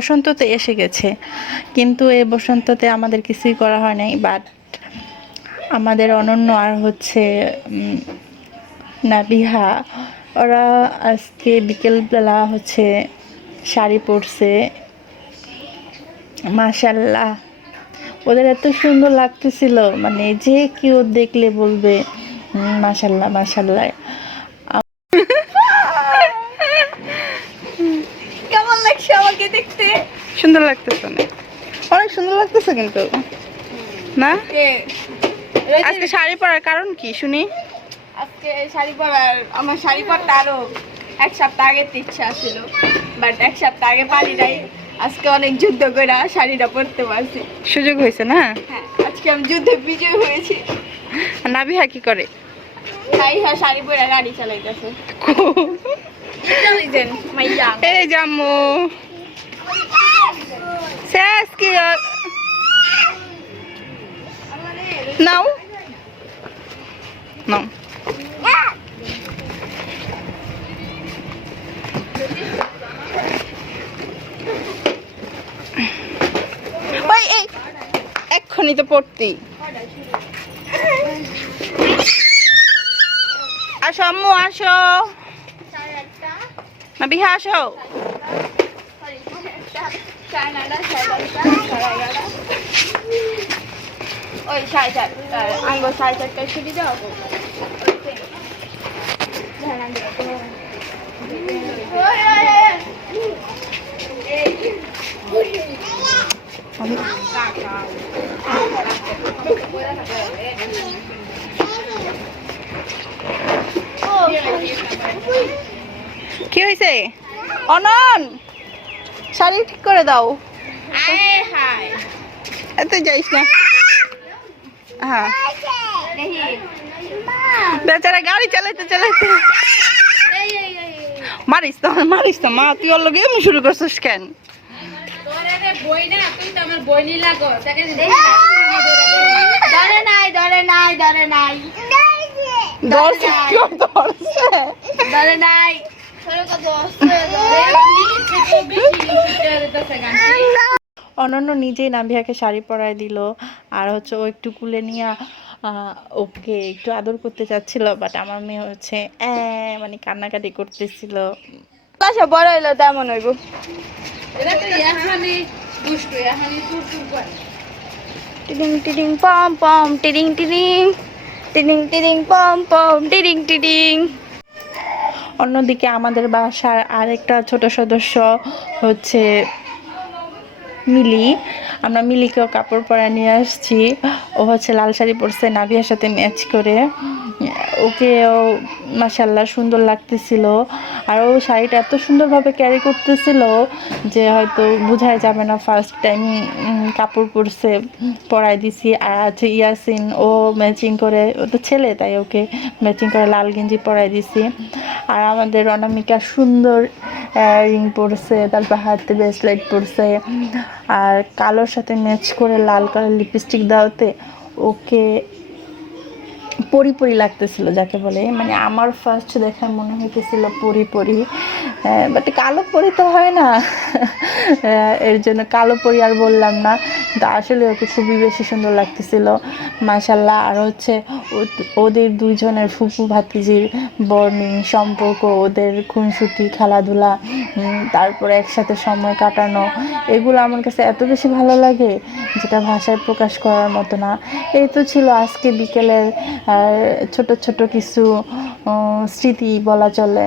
বসন্ততে এসে গেছে, কিন্তু এই বসন্ততে আমাদের কিছুই করা হয় নাই। বাট আমাদের অনন্য আর হচ্ছে নাবিহা, ওরা আজকে বিকেলবেলা হচ্ছে শাড়ি পরছে। মাশাল্লাহ, ওদের এত সুন্দর লাগতেছিল, মানে যে কেউ দেখলে বলবে মাশাল্লাহ মাশাল্লাহ। কেমন লাগছে আমাকে দেখতে? সুন্দর লাগতেছে, অনেক সুন্দর লাগতেছে কিন্তু না। আজকে শাড়ি পরার কারণ কি শুনি? আজকে শাড়ি পরার, আমার শাড়ি পরতে আরো এক সপ্তাহ আগে ইচ্ছা ছিল, বাট এক সপ্তাহ আগে পারি নাই। আজকে অনেক যুদ্ধ করে শাড়িটা পরতে পারছি, সুযোগ হয়েছে না। হ্যাঁ, আজকে আমি যুদ্ধে বিজয় হয়েছি। নাবিহা কি করে? তাই হ্যাঁ, শাড়ি পরে গাড়ি চালাইতেছে। এই জাম্মু শেষ কি নাও নাও। ওই এই এক্ষুনি তো পড়তি। আসো আম্মু আসো, নাবিহা আসো। ওই 4:30 আঙ্গ 4:30টায় ছুটি দাও। কি হয়েছে অনন? শাড়ি ঠিক করে দাও। এত যাইস না। হ্যাঁ, বেচারা গাড়ি চালাইতে চালাইতে মারিস তো মারিস তো মা, তুই ওর লগে এমনি শুরু করছিস কেন? অনন্য নিজেই নাবিহাকে শাড়ি পরায় দিল, আর হচ্ছে ও একটু কুলে নিয়ে ওকে একটু আদর করতে চাচ্ছিল, বাট আমার মেয়ে হচ্ছে মানে কান্নাকাটি করতেছিল। বড় হইলো তেমন হইব। টিডিং টিডিং পম পম, টিডিং টিডিং টিডিং টিডিং পম পম, টিডিং টিডিং। অন্যদিকে আমাদের বাসার আরেকটা ছোট সদস্য হচ্ছে মিলি, আমরা মিলিকেও কাপড় পরা নিয়ে আসছি। ও হচ্ছে লাল শাড়ি পরছে নাবিয়ার সাথে ম্যাচ করে, ওকেও মাশাল্লাহ সুন্দর লাগতেছিল। আর ও শাড়িটা এত সুন্দরভাবে ক্যারি করতেছিল যে হয়তো বোঝাই যাবে না ফার্স্ট টাইম কাপড় পরছে। পরাই দিছি। আর আছে ইয়াসিন, ও ম্যাচিং করে, ও তো ছেলে তাই ওকে ম্যাচিং করে লাল গেঞ্জি পরাই দিছি। আর আমাদের অনামিকা সুন্দর রিং পরছে, তারপর হাতে ব্রেসলেট পরছে, আর কালোর সাথে ম্যাচ করে লাল কালার লিপস্টিক দেওয়াতে ওকে পরি পরি লাগতেছিল, যাকে বলে। মানে আমার ফার্স্ট দেখার মনে হইতেছিল পরি পরি, বাট কালো পরি তো হয় না, এর জন্য কালো পরি আর বললাম না। কিন্তু আসলে ওকে খুবই বেশি সুন্দর লাগতেছিল মাশাল্লাহ। আর হচ্ছে ওদের দুইজনের ফুফু ভাতিজির বর্নিং সম্পর্ক, ওদের খুনসুটি, খেলাধুলা, তারপরে একসাথে সময় কাটানো, এগুলো আমার কাছে এত বেশি ভালো লাগে যেটা ভাষায় প্রকাশ করার মতো না। এই তো ছিল আজকে বিকেলের ছোট ছোট কিছু স্মৃতি বলা চলে।